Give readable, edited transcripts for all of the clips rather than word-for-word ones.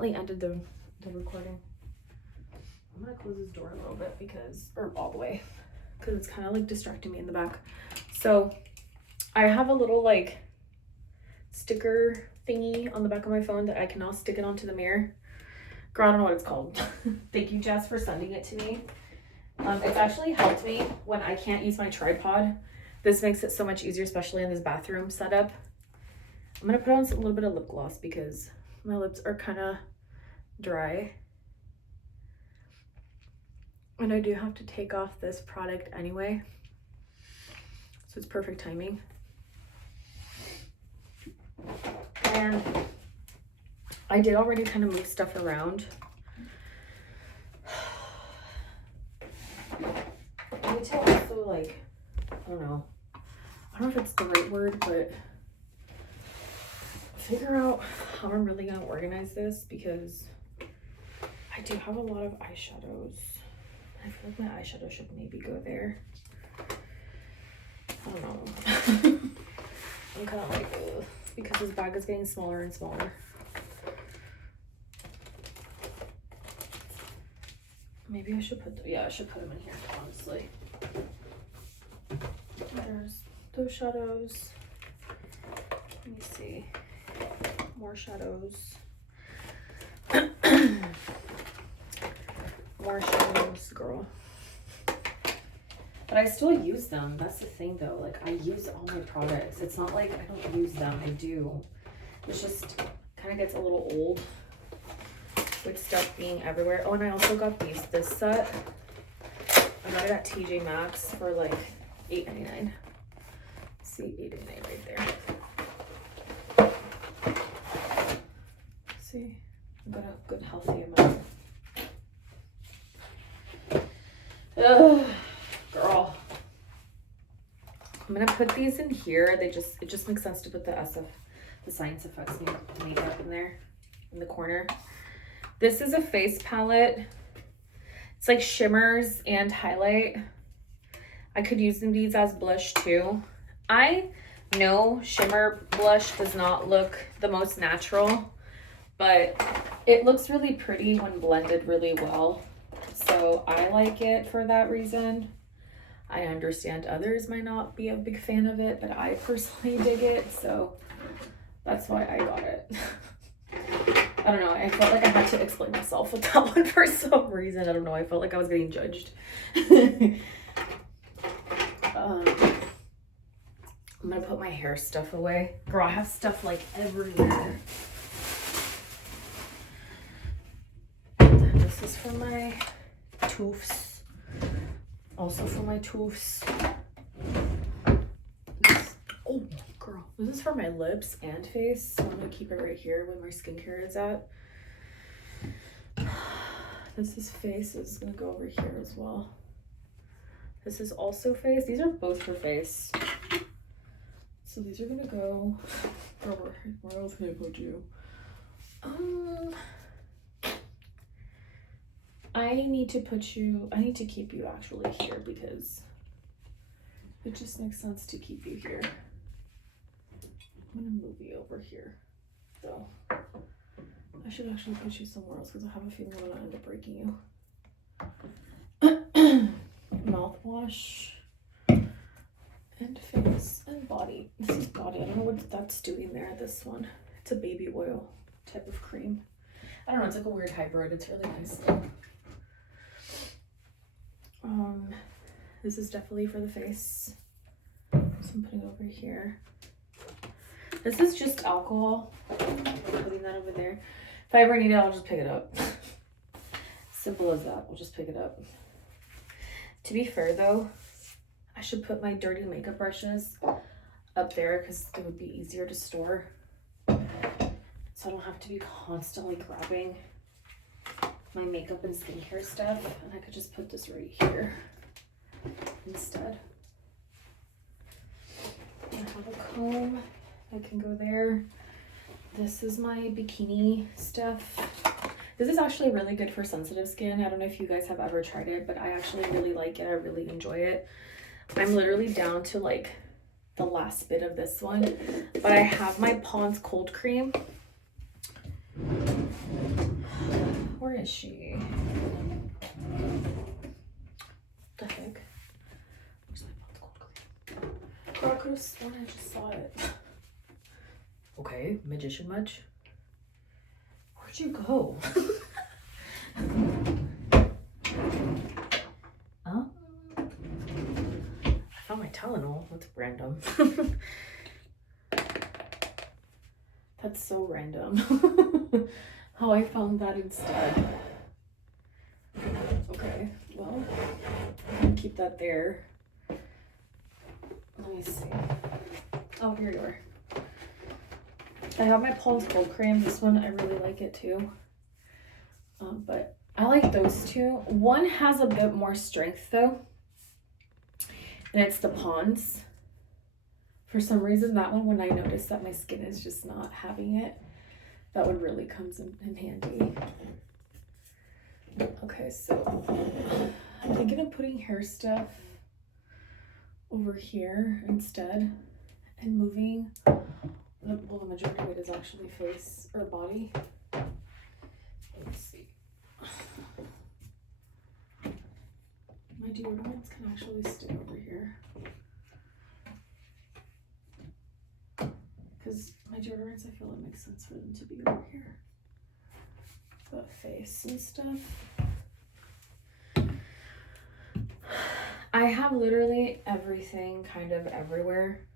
Ended the recording. I'm gonna close this door a little bit because, or all the way, because it's kind of like distracting me in the back. So I have a little like sticker thingy on the back of my phone that I can now stick it onto the mirror. Girl, I don't know what it's called. Thank you, Jess, for sending it to me. It's actually helped me when I can't use my tripod. This makes it so much easier, especially in this bathroom setup. I'm gonna put on a little bit of lip gloss because my lips are kind of dry. And I do have to take off this product anyway. So it's perfect timing. And I did already kind of move stuff around. I need to also like, I don't know if it's the right word, but figure out how I'm really gonna organize this because I do have a lot of eyeshadows. I feel like my eyeshadow should maybe go there. I don't know. I'm kind of like, ugh, because this bag is getting smaller and smaller. Maybe I should put, I should put them in here, honestly. There's those shadows. Let me see. More shadows. More shadows, girl. But I still use them. That's the thing though. Like I use all my products. It's not like I don't use them. I do. It's just kind of gets a little old with stuff being everywhere. Oh, and I also got this set. I got it at TJ Maxx for like $8.99. See, $8.99 right there. See, I got a good healthy amount. Ugh, girl. I'm gonna put these in here. It just makes sense to put the Science Effects makeup in there, in the corner. This is a face palette. It's like shimmers and highlight. I could use these as blush too. I know shimmer blush does not look the most natural, but it looks really pretty when blended really well. So I like it for that reason. I understand others might not be a big fan of it, but I personally dig it. So that's why I got it. I don't know. I felt like I had to explain myself with that one for some reason. I don't know. I felt like I was getting judged. I'm going to put my hair stuff away. Girl, I have stuff like everywhere. This is for my toofs. Also for my toofs. Oh, girl. This is for my lips and face. So I'm going to keep it right here where my skincare is at. This is face. This is going to go over here as well. This is also face. These are both for face. So these are going to go... Where else can I put you? I need to keep you actually here because it just makes sense to keep you here. I'm gonna move you over here though. I should actually put you somewhere else because I have a feeling I'm gonna end up breaking you. Mouthwash and face and body. This is body. I don't know what that's doing there. This one. It's a baby oil type of cream. I don't know. It's like a weird hybrid. It's really nice though. This is definitely for the face. So I'm putting over here. This is just alcohol. I'm putting that over there. If I ever need it, I'll just pick it up. Simple as that. We'll just pick it up. To be fair though, I should put my dirty makeup brushes up there because it would be easier to store. So I don't have to be constantly grabbing my makeup and skincare stuff. And I could just put this right here instead. I have a comb that can go there. This is my bikini stuff. This is actually really good for sensitive skin. I don't know if you guys have ever tried it, but I actually really like it. I really enjoy it. I'm literally down to like the last bit of this one, but I have my Pond's cold cream. Where is she? The heck? Where's my Pond's cold cream? Girl, I could have sworn I just saw it. Okay, magician much? Where'd you go? Huh? I found my Tylenol. That's random. That's so random. How I found that instead. Okay, well, I'm gonna keep that there. Let me see. Oh, here you are. I have my Pond's cold cream. This one, I really like it too. But I like those two. One has a bit more strength though, and it's the Pond's. For some reason, that one, when I notice that my skin is just not having it, that one really comes in handy. Okay, so I'm thinking of putting hair stuff over here instead and moving, well, the majority of it is actually face or body. Let's see. My deodorants can actually stay over here. Because my deodorants, I feel it makes sense for them to be over here. But face and stuff. I have literally everything kind of everywhere.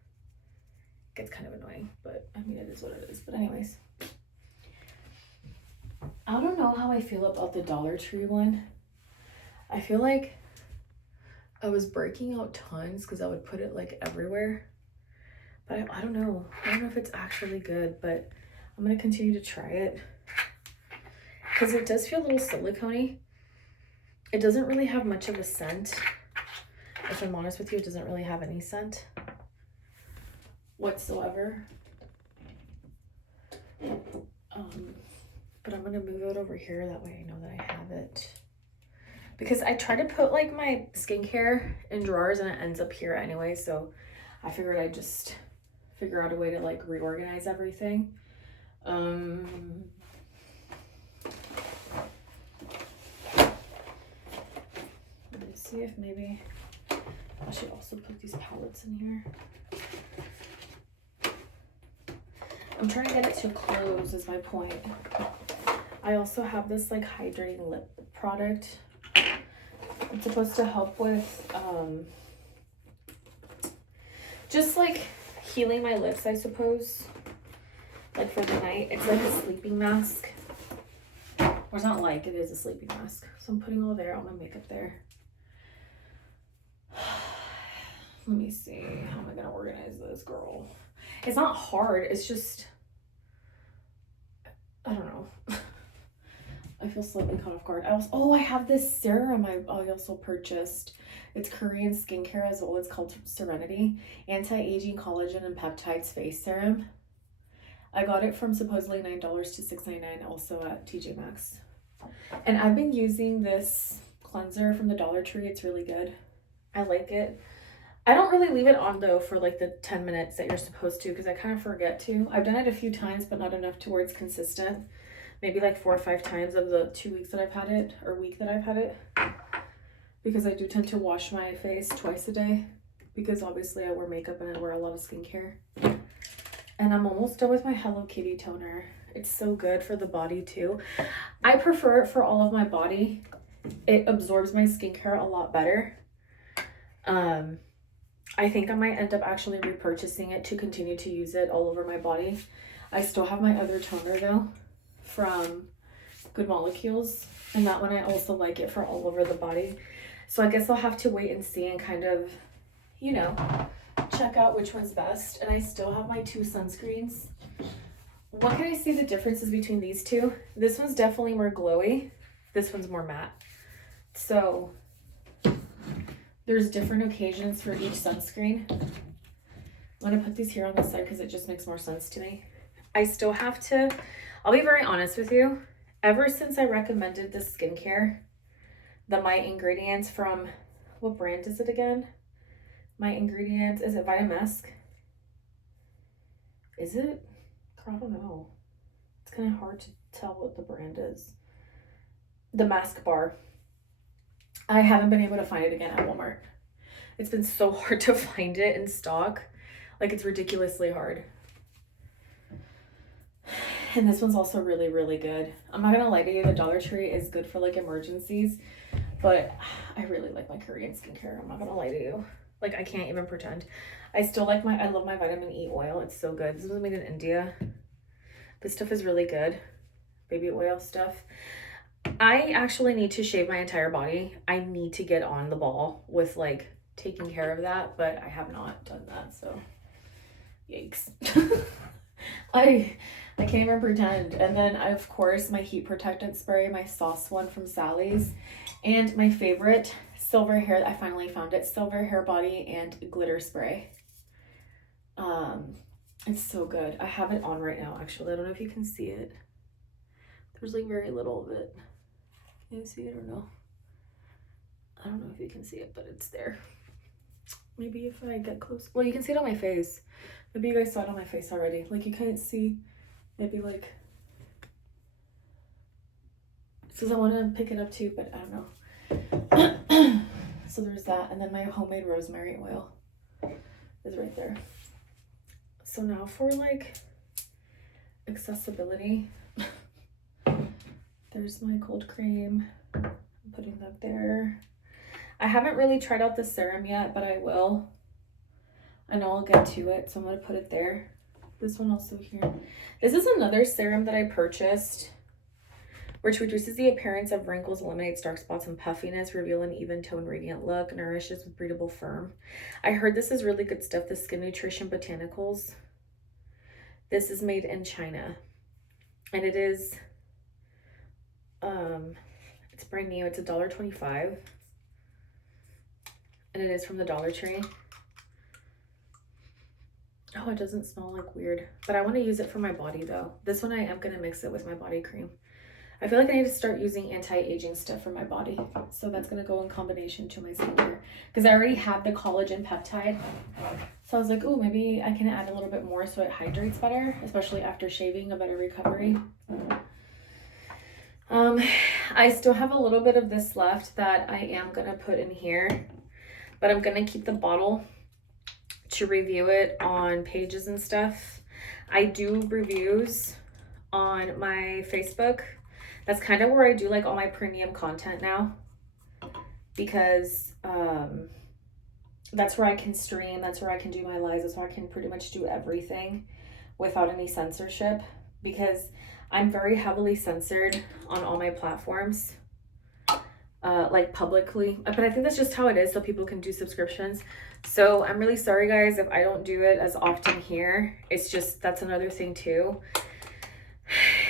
It gets kind of annoying, but I mean, it is what it is. But anyways. I don't know how I feel about the Dollar Tree one. I feel like I was breaking out tons because I would put it like everywhere. But I don't know. I don't know if it's actually good, but I'm going to continue to try it. Because it does feel a little silicone-y. It doesn't really have much of a scent. If I'm honest with you, it doesn't really have any scent whatsoever. But I'm going to move it over here. That way I know that I have it. Because I try to put like my skincare in drawers and it ends up here anyway. So I figured I'd just figure out a way to like reorganize everything. Let me see if maybe I should also put these palettes in here. I'm trying to get it to close is my point. I also have this like hydrating lip product. It's supposed to help with just like healing my lips, I suppose. Like for the night. It's like a sleeping mask. Or it's not like, it is a sleeping mask. So I'm putting all there, all my makeup there. Let me see. How am I gonna organize this, girl? It's not hard, it's just, I don't know. I feel slightly caught off guard. I have this serum I also purchased. It's Korean skincare as well. It's called Serenity. Anti-aging collagen and peptides face serum. I got it from supposedly $9 to $6.99 also at TJ Maxx. And I've been using this cleanser from the Dollar Tree. It's really good. I like it. I don't really leave it on though for like the 10 minutes that you're supposed to because I kind of forget to. I've done it a few times, but not enough to where it's consistent. Maybe like 4 or 5 times of the 2 weeks that I've had it, or week that I've had it. Because I do tend to wash my face twice a day. Because obviously I wear makeup and I wear a lot of skincare. And I'm almost done with my Hello Kitty toner. It's so good for the body too. I prefer it for all of my body. It absorbs my skincare a lot better. I think I might end up actually repurchasing it to continue to use it all over my body. I still have my other toner though from Good Molecules, and that one I also like it for all over the body. So I guess I'll have to wait and see and kind of, you know, check out which one's best. And I still have my 2 sunscreens. What can I see the differences between these two? This one's definitely more glowy. This one's more matte. So there's different occasions for each sunscreen. I'm gonna put these here on the side because it just makes more sense to me. I still have to, I'll be very honest with you. Ever since I recommended this skincare, the My Ingredients from, what brand is it again? My Ingredients, is it Vitamesque? Is it? I don't know. It's kind of hard to tell what the brand is. the mask bar. I haven't been able to find it again at Walmart. It's been so hard to find it in stock. Like, it's ridiculously hard. And this one's also really, really good. I'm not gonna lie to you, the Dollar Tree is good for like emergencies, but I really like my Korean skincare. I'm not gonna lie to you. Like, I can't even pretend. I still like I love my vitamin E oil. It's so good. This was made in India. This stuff is really good. Baby oil stuff. I actually need to shave my entire body. I need to get on the ball with like taking care of that, but I have not done that, so yikes. I can't even pretend. And then of course my heat protectant spray, my sauce one from Sally's, and my favorite silver hair, I finally found it, silver hair body and glitter spray. It's so good. I have it on right now actually. I don't know if you can see it. There's like very little of it. Can you see it or no? I don't know if you can see it, but it's there. Maybe if I get close. Well, you can see it on my face. Maybe you guys saw it on my face already. Like, you can't see. Maybe like. Because I want to pick it up too, but I don't know. So there's that. And then my homemade rosemary oil is right there. So now for like accessibility. There's my cold cream. I'm putting that there. I haven't really tried out the serum yet, but I will. I know I'll get to it, so I'm going to put it there. This one also here. This is another serum that I purchased, which reduces the appearance of wrinkles, eliminates dark spots and puffiness, reveal an even tone, radiant look, nourishes with breathable firm. I heard this is really good stuff, the Skin Nutrition Botanicals. This is made in China, and it is, it's brand new. It's $1.25, and it is from the Dollar Tree. Oh, it doesn't smell like weird, but I want to use it for my body though. This one I am going to mix it with my body cream. I feel like I need to start using anti-aging stuff for my body. So that's going to go in combination to my skincare. Because I already have the collagen peptide. So I was like, oh, maybe I can add a little bit more so it hydrates better. Especially after shaving, a better recovery. I still have a little bit of this left that I am going to put in here. But I'm going to keep the bottle to review it on pages and stuff. I do reviews on my Facebook. That's kind of where I do like all my premium content now, because that's where I can stream, that's where I can do my lives, that's where I can pretty much do everything without any censorship, because I'm very heavily censored on all my platforms, like publicly, but I think that's just how it is, so people can do subscriptions. So I'm really sorry guys if I don't do it as often here. It's just, that's another thing too.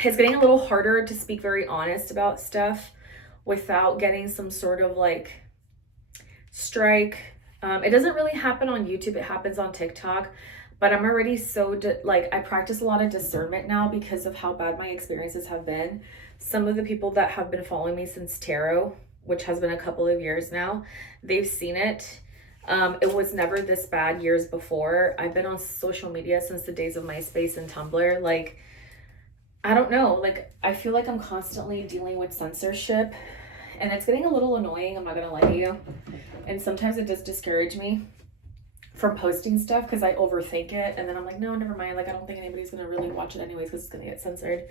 It's getting a little harder to speak very honest about stuff without getting some sort of like strike. It doesn't really happen on YouTube. It happens on TikTok, but I'm already so I practice a lot of discernment now because of how bad my experiences have been. Some of the people that have been following me since tarot, which has been a couple of years now, they've seen it. It was never this bad years before. I've been on social media since the days of MySpace and Tumblr. Like, I don't know, like, I feel like I'm constantly dealing with censorship, and it's getting a little annoying, I'm not gonna lie to you. And sometimes it does discourage me from posting stuff because I overthink it, and then I'm like, no, never mind, like, I don't think anybody's gonna really watch it anyways because it's gonna get censored. And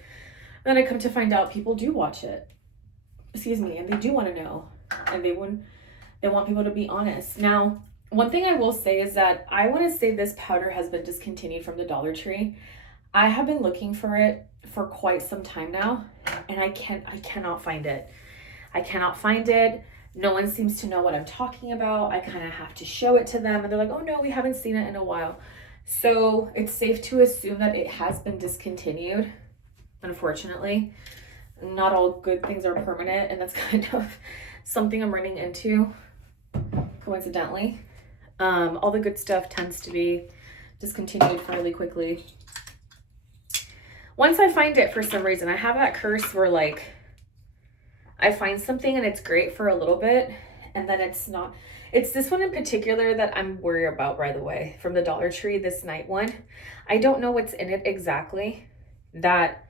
then I come to find out people do watch it, excuse me, and they do want to know, and they want people to be honest. Now, one thing I will say is that I want to say this powder has been discontinued from the Dollar Tree. I have been looking for it for quite some time now, and I cannot find it. I cannot find it. No one seems to know what I'm talking about. I kind of have to show it to them, and they're like, oh no, we haven't seen it in a while. So it's safe to assume that it has been discontinued, unfortunately. Not all good things are permanent, and that's kind of something I'm running into, coincidentally. All the good stuff tends to be discontinued fairly quickly. Once I find it, for some reason, I have that curse where like I find something and it's great for a little bit, and then it's not. It's this one in particular that I'm worried about, by the way, from the Dollar Tree, this night one. I don't know what's in it exactly. That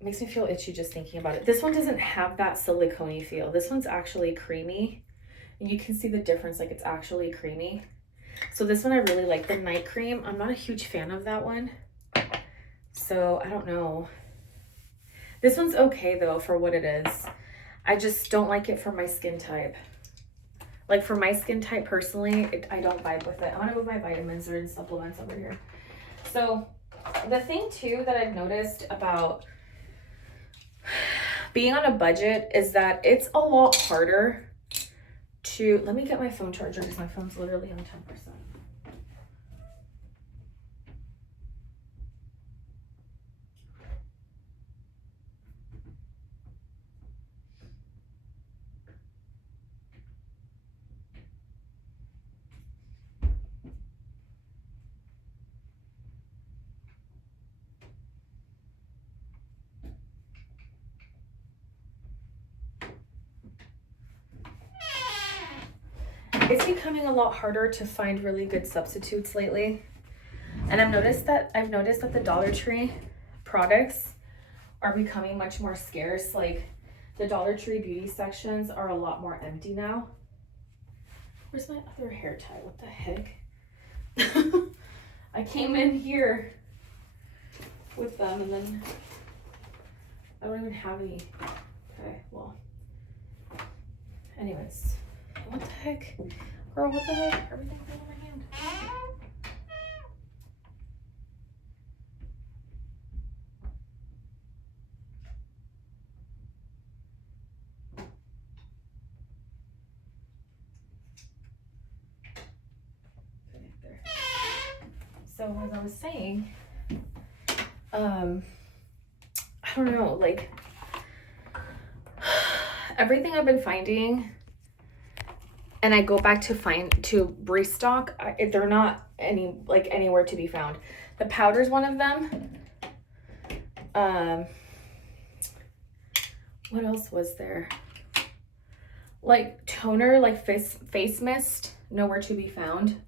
It makes me feel itchy just thinking about it. This one doesn't have that silicone-y feel. This one's actually creamy. And you can see the difference, like it's actually creamy. So this one I really like, the night cream. I'm not a huge fan of that one. So I don't know. This one's okay though for what it is. I just don't like it for my skin type. Like for my skin type personally, I don't vibe with it. I'm gonna move my vitamins or supplements over here. So the thing too that I've noticed about being on a budget is that it's a lot harder to, let me get my phone charger because my phone's literally on 10%. It's becoming a lot harder to find really good substitutes lately. And I've noticed that the Dollar Tree products are becoming much more scarce. Like the Dollar Tree beauty sections are a lot more empty now. Where's my other hair tie? What the heck? I came in here with them and then I don't even have any. Okay, well. Anyways. What the heck? Girl, what the heck? Everything fell on my hand. There. So as I was saying, I don't know, like everything I've been finding and I go back to restock, they're not anywhere to be found. The powder's one of them. What else was there? Like toner, like face mist, nowhere to be found.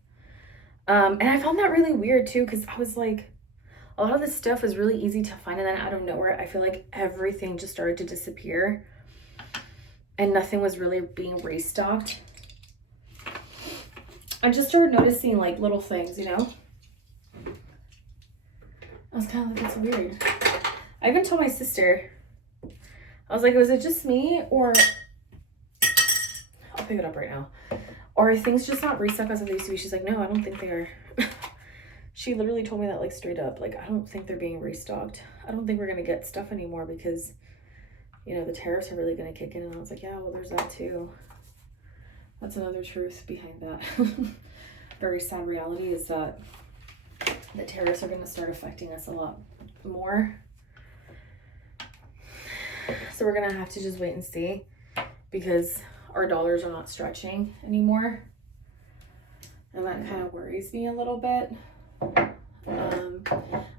And I found that really weird too, because I was like, a lot of this stuff was really easy to find, and then out of nowhere, I feel like everything just started to disappear, and nothing was really being restocked. I just started noticing like little things, you know? I was kind of like, that's weird. I even told my sister, I was like, was it just me, or I'll pick it up right now, or are things just not restocked as they used to be? She's like, no, I don't think they are. She literally told me that like straight up, like, I don't think they're being restocked. I don't think we're gonna get stuff anymore because, you know, the tariffs are really gonna kick in. And I was like, yeah, well, there's that too. That's another truth behind that. Very sad reality is that the tariffs are gonna start affecting us a lot more. So we're gonna have to just wait and see, because our dollars are not stretching anymore. And that kind of worries me a little bit.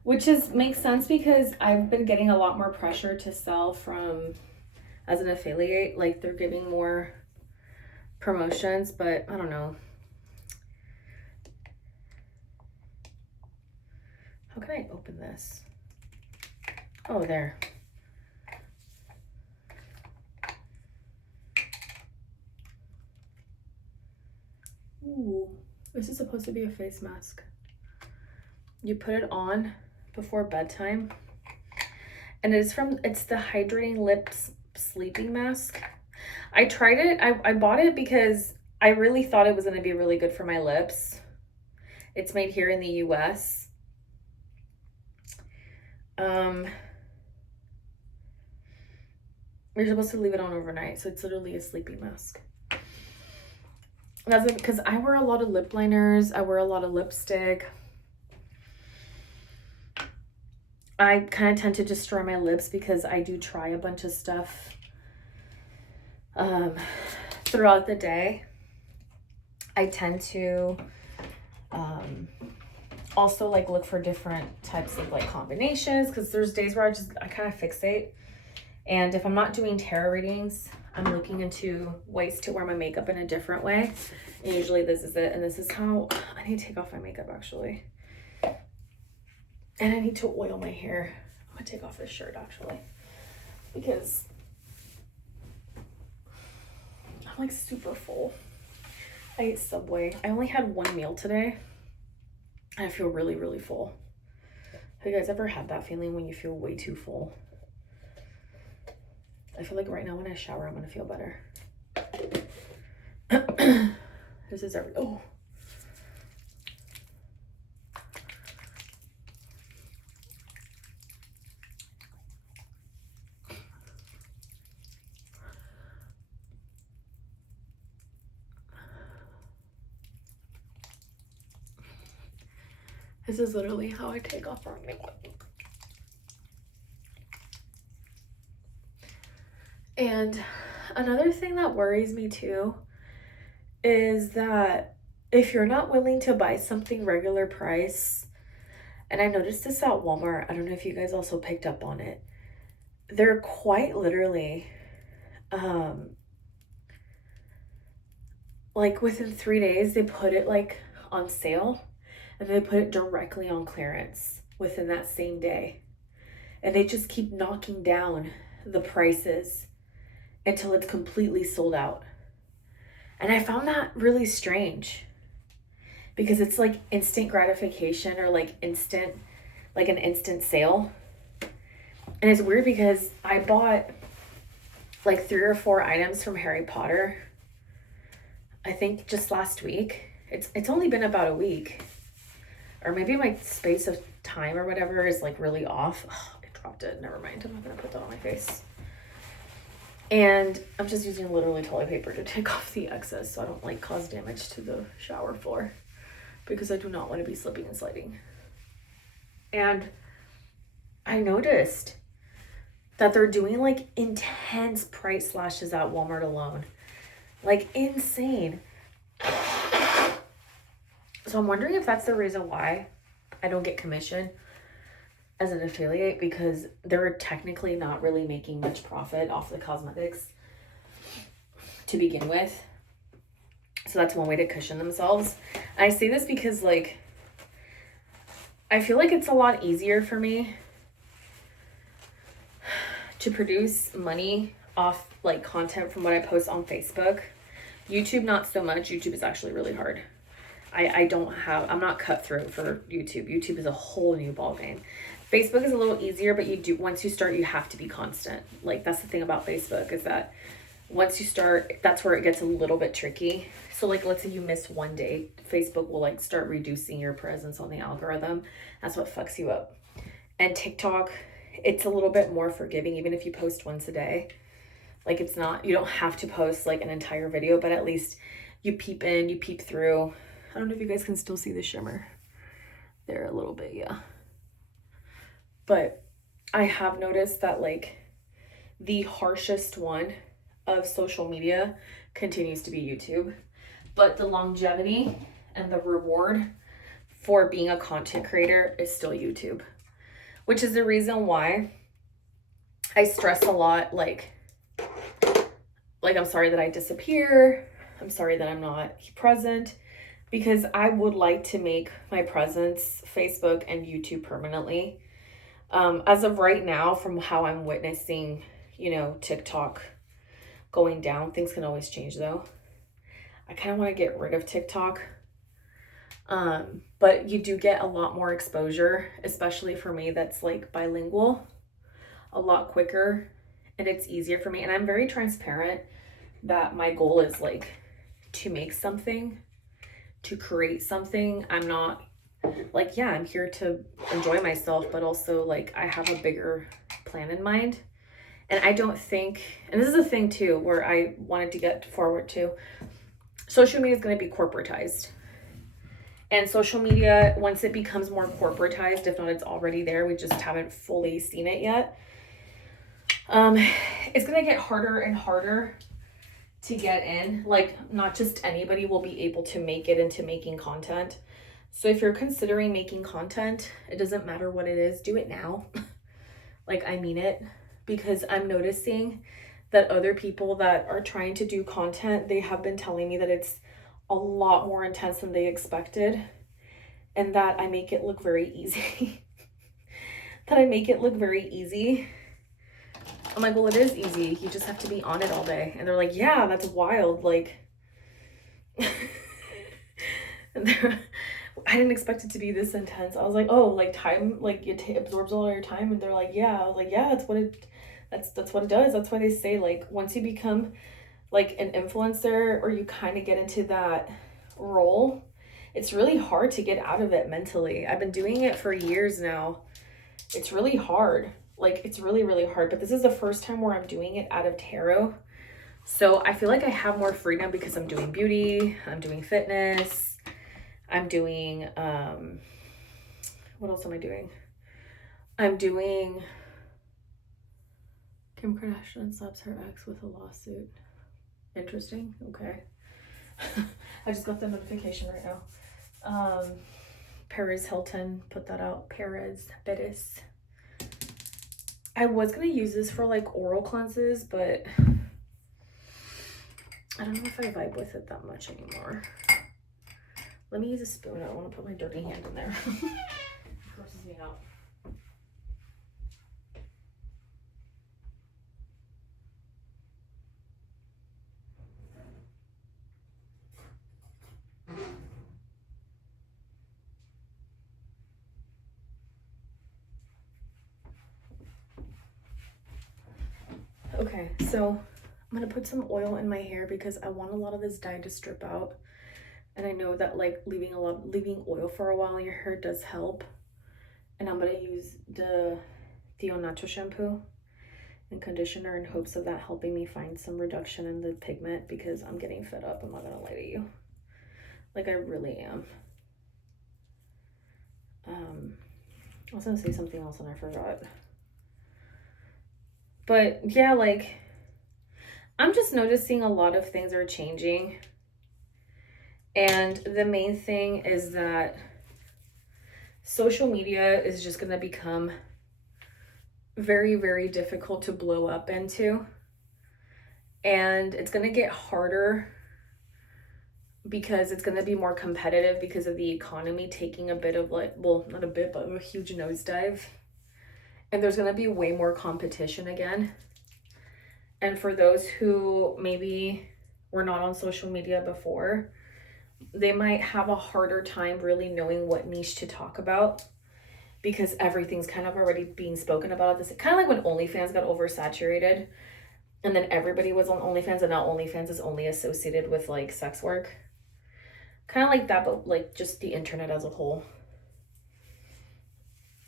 Which makes sense because I've been getting a lot more pressure to sell from as an affiliate. Like they're giving more promotions, but I don't know. How can I open this? Oh, there. Ooh, this is supposed to be a face mask. You put it on before bedtime, and it's the Hydrating Lips Sleeping Mask. I tried it. I bought it because I really thought it was going to be really good for my lips. It's made here in the US. You're supposed to leave it on overnight, so it's literally a sleeping mask. That's it, because I wear a lot of lip liners. I wear a lot of lipstick. I kind of tend to destroy my lips because I do try a bunch of stuff throughout the day. I tend to also like look for different types of like combinations, because there's days where I kind of fixate. And if I'm not doing tarot readings, I'm looking into ways to wear my makeup in a different way. And usually this is it. And this is how I need to take off my makeup actually. And I need to oil my hair. I'm gonna take off this shirt actually. because I'm like super full. I ate Subway. I only had one meal today. I feel really, really full. Have you guys ever had that feeling when you feel way too full? I feel like right now when I shower, I'm gonna feel better. This is oh. This is literally how I take off our makeup. And another thing that worries me too is that if you're not willing to buy something regular price, and I noticed this at Walmart, I don't know if you guys also picked up on it, they're quite literally like within 3 days they put it like on sale, and they put it directly on clearance within that same day, and they just keep knocking down the prices until it's completely sold out. And I found that really strange because it's like instant gratification, or like an instant sale. And it's weird because I bought like 3 or 4 items from Harry Potter, I think just last week. It's only been about a week, or maybe my space of time or whatever is like really off. Oh, I dropped it. Never mind. I'm not gonna put that on my face. And I'm just using literally toilet paper to take off the excess so I don't like cause damage to the shower floor, because I do not want to be slipping and sliding. And I noticed that they're doing like intense price slashes at Walmart alone. Like insane. So I'm wondering if that's the reason why I don't get commission as an affiliate, because they're technically not really making much profit off the cosmetics to begin with. So that's one way to cushion themselves. And I say this because like I feel like it's a lot easier for me to produce money off like content from what I post on Facebook. YouTube, not so much. YouTube is actually really hard. I'm not cut through for YouTube. YouTube is a whole new ballgame. Facebook is a little easier, but once you start, you have to be constant. Like that's the thing about Facebook, is that once you start, that's where it gets a little bit tricky. So like, let's say you miss one day, Facebook will like start reducing your presence on the algorithm. That's what fucks you up. And TikTok, it's a little bit more forgiving, even if you post once a day. Like you don't have to post like an entire video, but at least you peep in, you peep through. I don't know if you guys can still see the shimmer there a little bit, yeah. But I have noticed that like the harshest one of social media continues to be YouTube, but the longevity and the reward for being a content creator is still YouTube, which is the reason why I stress a lot, like I'm sorry that I disappear, I'm sorry that I'm not present, because I would like to make my presence Facebook and YouTube permanently. As of right now, from how I'm witnessing, TikTok going down, things can always change though. I kind of want to get rid of TikTok. But you do get a lot more exposure, especially for me that's like bilingual, a lot quicker, and it's easier for me. And I'm very transparent that my goal is like to make something, to create something. I'm not like, yeah, I'm here to enjoy myself, but also like I have a bigger plan in mind. And I don't think, and this is a thing too, where I wanted to get forward to, social media is going to be corporatized. And social media, once it becomes more corporatized, if not it's already there, we just haven't fully seen it yet, it's going to get harder and harder to get in. Like, not just anybody will be able to make it into making content. So if you're considering making content, it doesn't matter what it is, do it now. Like, I mean it, because I'm noticing that other people that are trying to do content, they have been telling me that it's a lot more intense than they expected, and that I make it look very easy. I'm like, well, it is easy. You just have to be on it all day. And they're like, yeah, that's wild. Like, and I didn't expect it to be this intense. I was like, oh, like time, like it absorbs all your time. And they're like, yeah. I was like, yeah, that's what it does. That's why they say, like, once you become like an influencer or you kind of get into that role, it's really hard to get out of it mentally. I've been doing it for years now. It's really hard. Like, it's really, really hard. But this is the first time where I'm doing it out of tarot. So I feel like I have more freedom because I'm doing beauty, I'm doing fitness, I'm doing, what else am I doing? I'm doing, Kim Kardashian slaps her ex with a lawsuit. Interesting. Okay. I just got the notification right now. Perez Hilton put that out. Perez. I was going to use this for like oral cleanses, but I don't know if I vibe with it that much anymore. Let me use a spoon. I don't want to put my dirty hand in there. It grosses me out. Okay, so I'm gonna put some oil in my hair because I want a lot of this dye to strip out. And I know that like leaving oil for a while in your hair does help. And I'm gonna use the Theo Nacho shampoo and conditioner in hopes of that helping me find some reduction in the pigment because I'm getting fed up. I'm not gonna lie to you. Like, I really am. I was gonna say something else and I forgot. But yeah, like, I'm just noticing a lot of things are changing. And the main thing is that social media is just going to become very, very difficult to blow up into. And it's going to get harder because it's going to be more competitive because of the economy taking a bit of like, well, not a bit, but a huge nosedive. And there's going to be way more competition again. And for those who maybe were not on social media before, they might have a harder time really knowing what niche to talk about because everything's kind of already being spoken about. This kind of like when OnlyFans got oversaturated and then everybody was on OnlyFans and now OnlyFans is only associated with like sex work. Kind of like that, but like just the internet as a whole.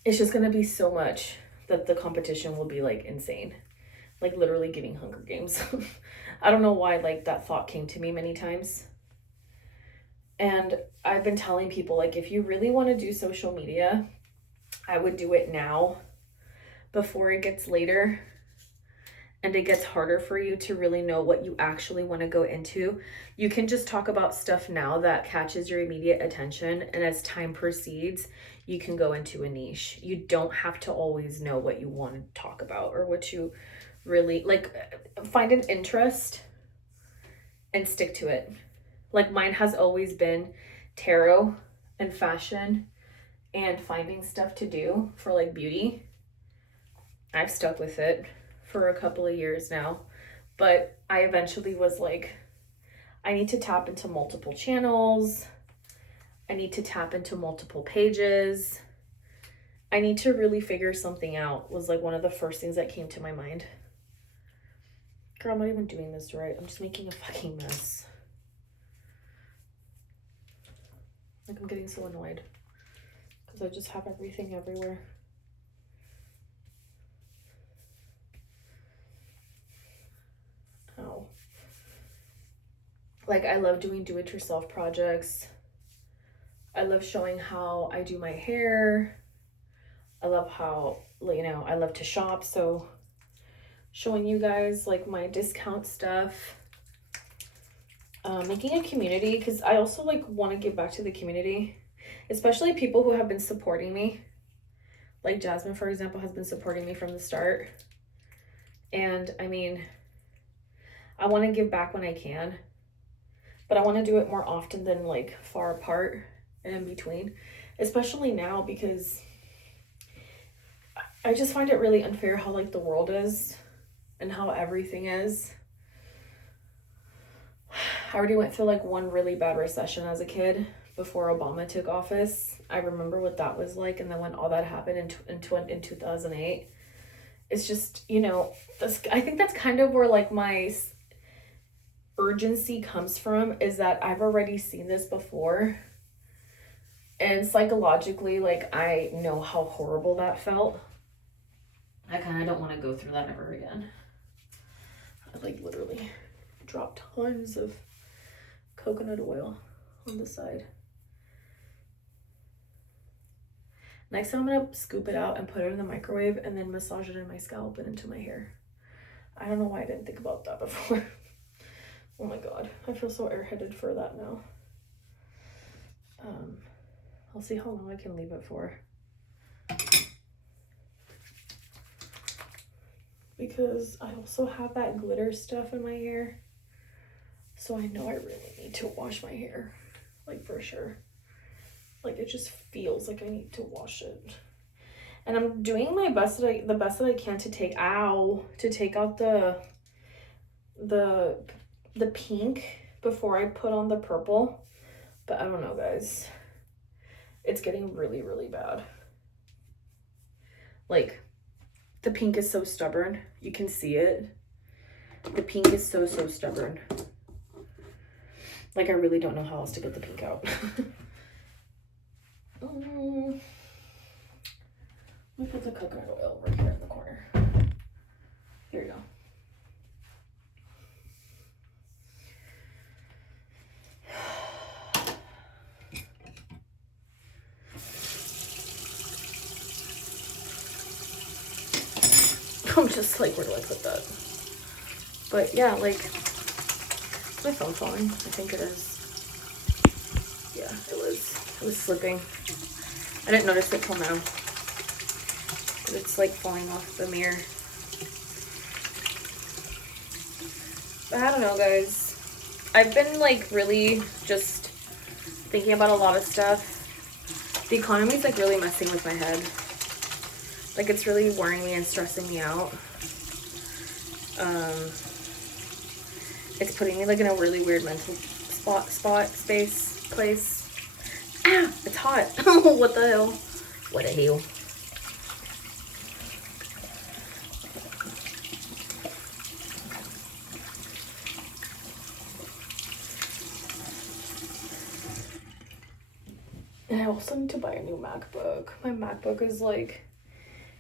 It's just going to be so much that the competition will be like insane. Like literally giving Hunger Games. I don't know why like that thought came to me many times. And I've been telling people, like, if you really want to do social media, I would do it now before it gets later and it gets harder for you to really know what you actually want to go into. You can just talk about stuff now that catches your immediate attention, and as time proceeds, you can go into a niche. You don't have to always know what you want to talk about or what you really like. Find an interest and stick to it. Like, mine has always been tarot and fashion and finding stuff to do for like beauty. I've stuck with it for a couple of years now, but I eventually was like, I need to tap into multiple channels. I need to tap into multiple pages. I need to really figure something out, was like one of the first things that came to my mind. Girl, I'm not even doing this right. I'm just making a fucking mess. Like, I'm getting so annoyed because I just have everything everywhere. Oh. Like, I love doing do-it-yourself projects. I love showing how I do my hair. I love how, you know, I love to shop. So showing you guys like my discount stuff. Making a community, because I also like want to give back to the community, especially people who have been supporting me. Like Jasmine, for example, has been supporting me from the start. And I mean, I want to give back when I can, but I want to do it more often than like far apart and in between, especially now because I just find it really unfair how like the world is. and how everything is. I already went through like one really bad recession as a kid before Obama took office. I remember what that was like. And then when all that happened in 2008, it's just, you know, I think that's kind of where like my urgency comes from, is that I've already seen this before. And psychologically, like, I know how horrible that felt. I kind of don't want to go through that ever again. I like literally dropped tons of coconut oil on the side. Next time I'm gonna scoop it out and put it in the microwave and then massage it in my scalp and into my hair. I don't know why I didn't think about that before. Oh my god, I feel so airheaded for that now. I'll see how long I can leave it for. Because I also have that glitter stuff in my hair. So I know I really need to wash my hair. Like, for sure. Like, it just feels like I need to wash it. And I'm doing my best the best that I can to take out the pink before I put on the purple. But I don't know, guys. It's getting really, really bad. Like, the pink is so stubborn. You can see it. The pink is so stubborn. Like, I really don't know how else to get the pink out. Let me put the coconut oil right here in the corner. Here you go. I'm just like, where do I put that? But yeah, like, is my phone falling? I think it is. Yeah, it was slipping. I didn't notice it till now. But it's like falling off the mirror. But I don't know, guys. I've been like really just thinking about a lot of stuff. The economy's like really messing with my head. Like, it's really worrying me and stressing me out. It's putting me like in a really weird mental place. Ah, it's hot. What the hell? What the hell? And I also need to buy a new MacBook. My MacBook is like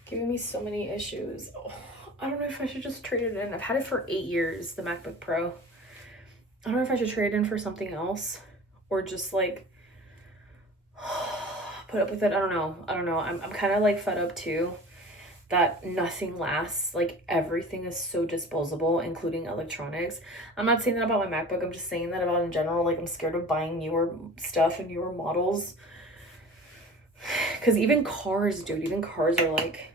giving me so many issues. Oh, I don't know if I should just trade it in. I've had it for 8 years, the MacBook Pro. I don't know if I should trade it in for something else or just like put up with it. I don't know. I'm kind of like fed up too that nothing lasts. Like, everything is so disposable, including electronics. I'm not saying that about my MacBook. I'm just saying that about in general. Like, I'm scared of buying newer stuff and newer models. Because even cars, dude, are like,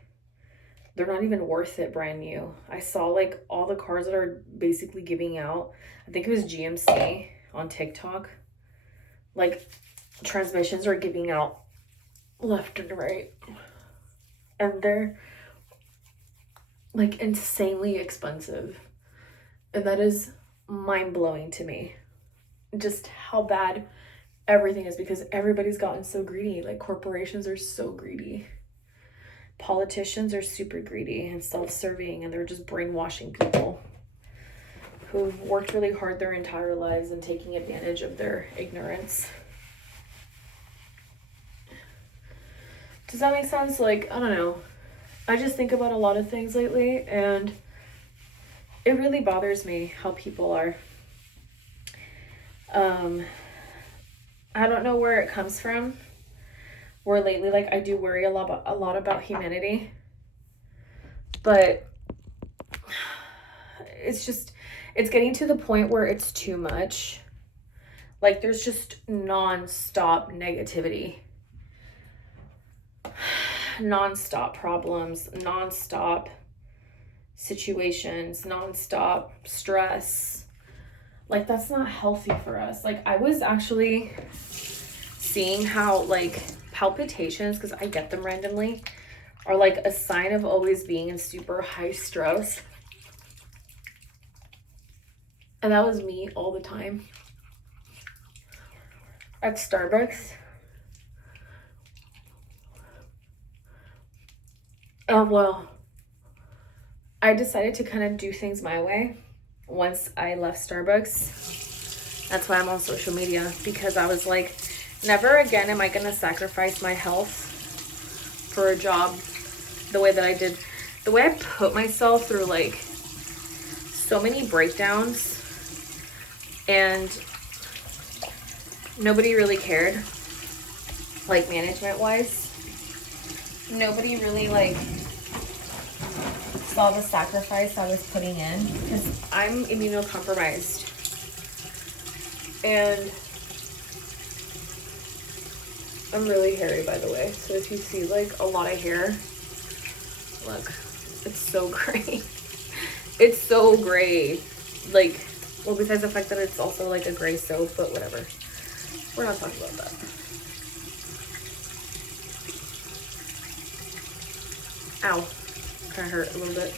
they're not even worth it brand new. I saw like all the cars that are basically giving out, I think it was GMC on TikTok, like, transmissions are giving out left and right. And they're like insanely expensive. And that is mind-blowing to me. Just how bad everything is, because everybody's gotten so greedy. Like, corporations are so greedy. Politicians are super greedy and self-serving, and they're just brainwashing people who've worked really hard their entire lives and taking advantage of their ignorance. Does that make sense? Like, I don't know. I just think about a lot of things lately, and it really bothers me how people are. I don't know where it comes from. Where lately, like, I do worry a lot about humanity. But it's getting to the point where it's too much. Like, there's just non-stop negativity. Non-stop problems, non-stop situations, non-stop stress. Like, that's not healthy for us. Like, I was actually seeing how, like, palpitations, because I get them randomly, are like a sign of always being in super high stress. And that was me all the time at Starbucks. And well, I decided to kind of do things my way once I left Starbucks. That's why I'm on social media, because I was like, never again am I going to sacrifice my health for a job the way that I did. The way I put myself through like so many breakdowns, and nobody really cared, like management wise. Nobody really like saw the sacrifice I was putting in, because I'm immunocompromised. And I'm really hairy, by the way. So if you see like a lot of hair, look, it's so gray. It's so gray. Like, well, besides the fact that it's also like a gray soap, but whatever. We're not talking about that. Ow. Kind of hurt a little bit.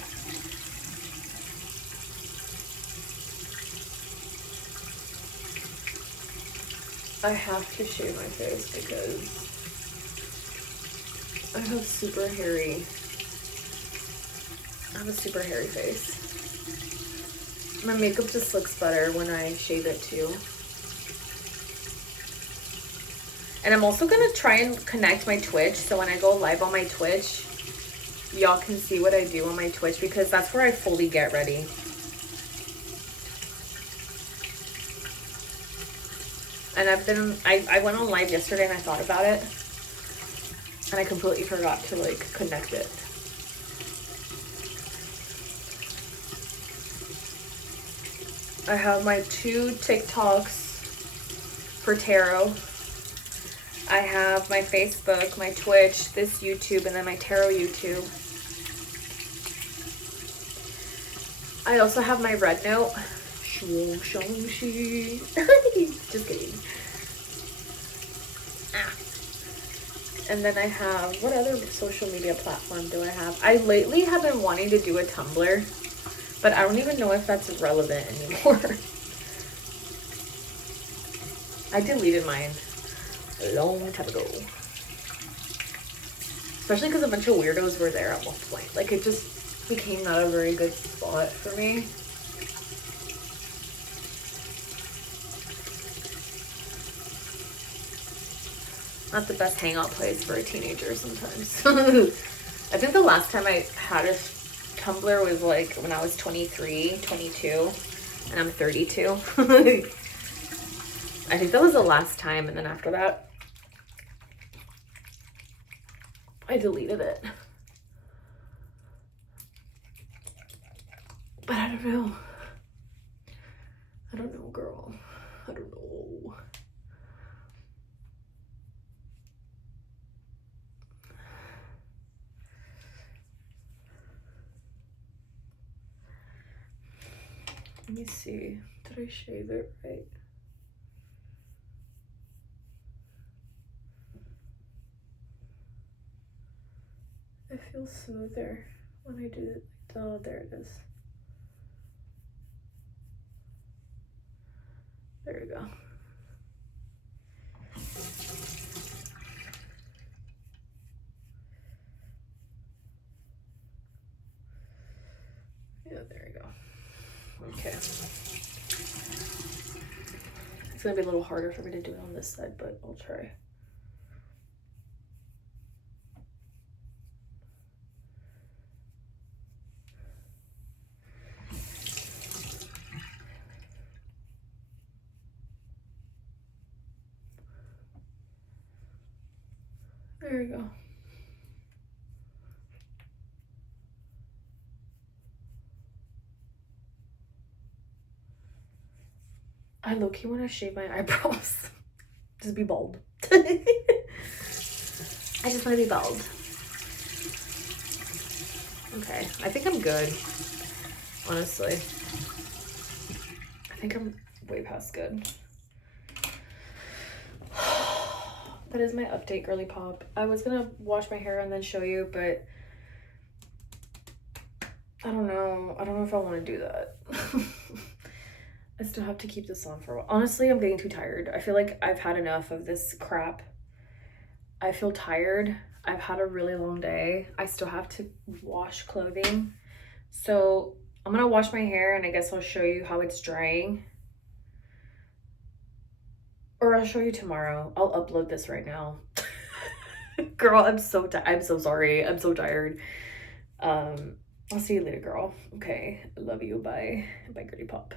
I have to shave my face because I have a super hairy face. My makeup just looks better when I shave it too. And I'm also gonna try and connect my Twitch, so when I go live on my Twitch, y'all can see what I do on my Twitch, because that's where I fully get ready. And I went on live yesterday and I thought about it, and I completely forgot to like connect it. I have my 2 TikToks for tarot. I have my Facebook, my Twitch, this YouTube, and then my tarot YouTube. I also have my Red Note. Just kidding. And then I have, what other social media platform do I have? I lately have been wanting to do a Tumblr, but I don't even know if that's relevant anymore. I deleted mine a long time ago. Especially because a bunch of weirdos were there at one point. Like, it just became not a very good spot for me. Not the best hangout place for a teenager sometimes. I think the last time I had a Tumblr was like when I was 23, 22, and I'm 32. I think that was the last time, and then after that, I deleted it. But I don't know. I don't know, girl. I don't know. Let me see. Did I shave it right? It feels smoother when I do it. Oh, there it is. There we go. Yeah, there we go. Okay. It's gonna be a little harder for me to do it on this side, but I'll try. There we go. I low-key want to shave my eyebrows. Just be bald. I just want to be bald. Okay, I think I'm good. Honestly. I think I'm way past good. That is my update, girly pop. I was gonna wash my hair and then show you, but I don't know. I don't know if I want to do that. I still have to keep this on for a while. Honestly, I'm getting too tired. I feel like I've had enough of this crap. I feel tired. I've had a really long day. I still have to wash clothing. So I'm gonna wash my hair and I guess I'll show you how it's drying. Or I'll show you tomorrow. I'll upload this right now. Girl, I'm so sorry. I'm so tired. I'll see you later, girl. Okay. I love you. Bye. Bye, Gritty Pop.